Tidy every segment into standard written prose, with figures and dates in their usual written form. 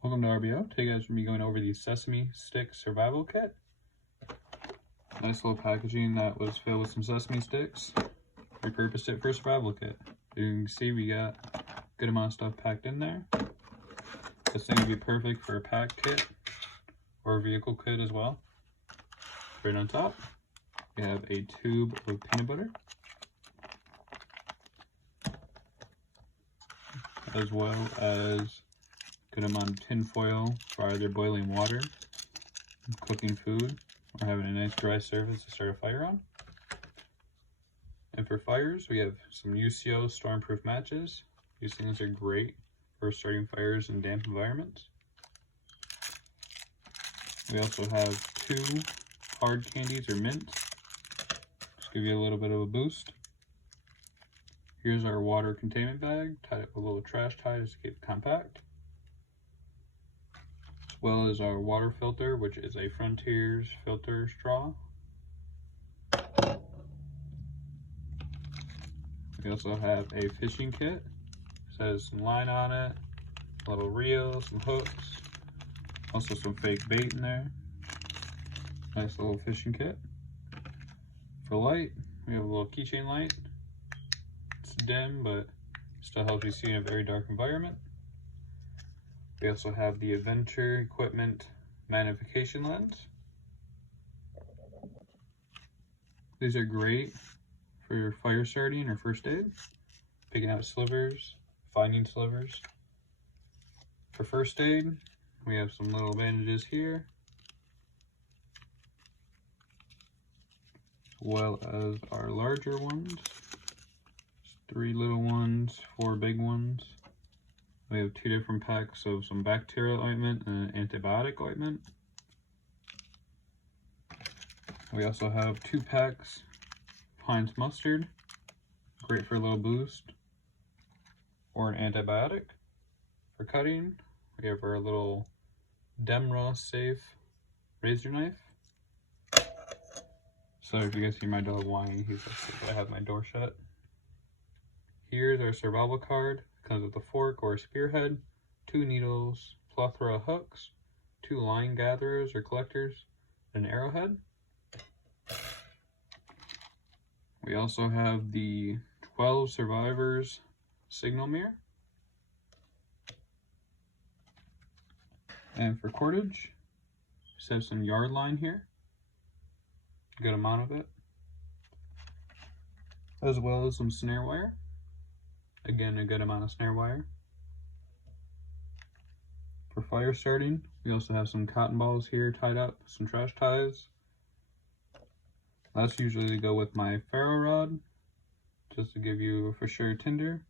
Welcome to RBO. Today guys, we're going to be going over the Sesame Stick Survival Kit. Nice little packaging that was filled with some sesame sticks. Repurposed it for a survival kit. You can see we got a good amount of stuff packed in there. This thing would be perfect for a pack kit or a vehicle kit as well. Right on top, we have a tube of peanut butter, as well as good amount of tin foil for either boiling water, cooking food, or having a nice dry surface to start a fire on. And for fires, we have some UCO stormproof matches. These things are great for starting fires in damp environments. We also have 2 hard candies or mints, just give you a little bit of a boost. Here's our water containment bag, tied up with a little trash tie just to keep it compact. As well as our water filter, which is a Frontiers filter straw. We also have a fishing kit. It has some line on it, a little reel, some hooks, also some fake bait in there. Nice little fishing kit. For light, we have a little keychain light. It's dim, but still helps you see in a very dark environment. We also have the Adventure Equipment magnification lens. These are great for fire starting or first aid, picking out slivers, finding slivers. For first aid, we have some little bandages here, as well as our larger ones. 3 little ones, 4 big ones. We have 2 different packs of some bacterial ointment and an antibiotic ointment. We also have 2 packs of Heinz mustard, great for a little boost, or an antibiotic. For cutting, we have our little Demra Safe razor knife. So if you guys see my dog whining, he's upset I have my door shut. Here's our survival card. It comes with a fork or a spearhead, 2 needles, plethora of hooks, 2 line gatherers or collectors, and an arrowhead. We also have the 12 Survivors signal mirror. And for cordage, just have some yard line here. A good amount of it. As well as some snare wire. Again, a good amount of snare wire. For fire starting, we also have some cotton balls here tied up, some trash ties. That's usually to go with my ferro rod, just to give you for sure tinder.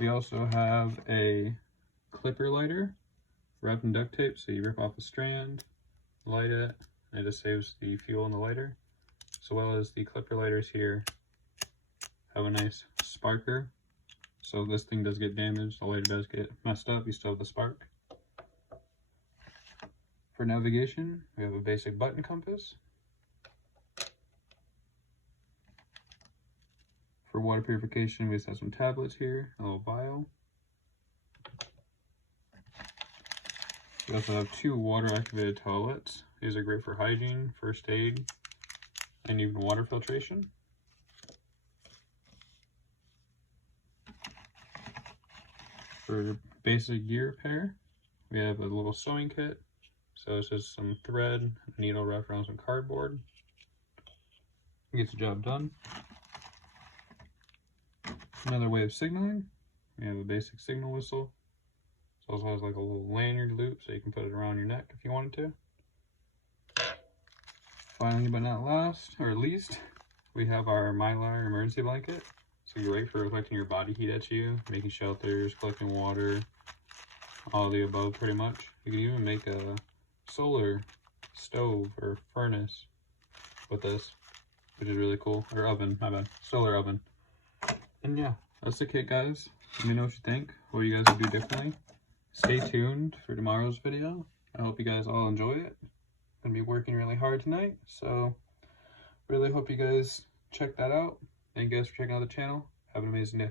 We also have a clipper lighter wrapped in duct tape, so you rip off a strand, light it, and it just saves the fuel in the lighter. As well as the clipper lighters here have a nice sparker, so if this thing does get damaged, the lighter does get messed up, you still have the spark. For navigation, we have a basic button compass. For water purification, we just have some tablets here, a little vial. We also have 2 water activated towelettes. These are great for hygiene, first aid, and even water filtration. For basic gear repair, we have a little sewing kit. So it's just some thread, a needle wrapped around some cardboard. It gets the job done. Another way of signaling, we have a basic signal whistle. It also has like a little lanyard loop so you can put it around your neck if you wanted to. Finally, but not last, or least, we have our Mylar emergency blanket. So you're great for reflecting your body heat at you, making shelters, collecting water, all of the above pretty much. You can even make a solar stove or furnace with this, which is really cool. Or oven, my bad, solar oven. And yeah, that's the kit, guys. Let me know what you think, what you guys would do differently. Stay tuned for tomorrow's video. I hope you guys all enjoy it. I'm gonna be working really hard tonight, so really hope you guys check that out. Thank you guys for checking out the channel. Have an amazing day.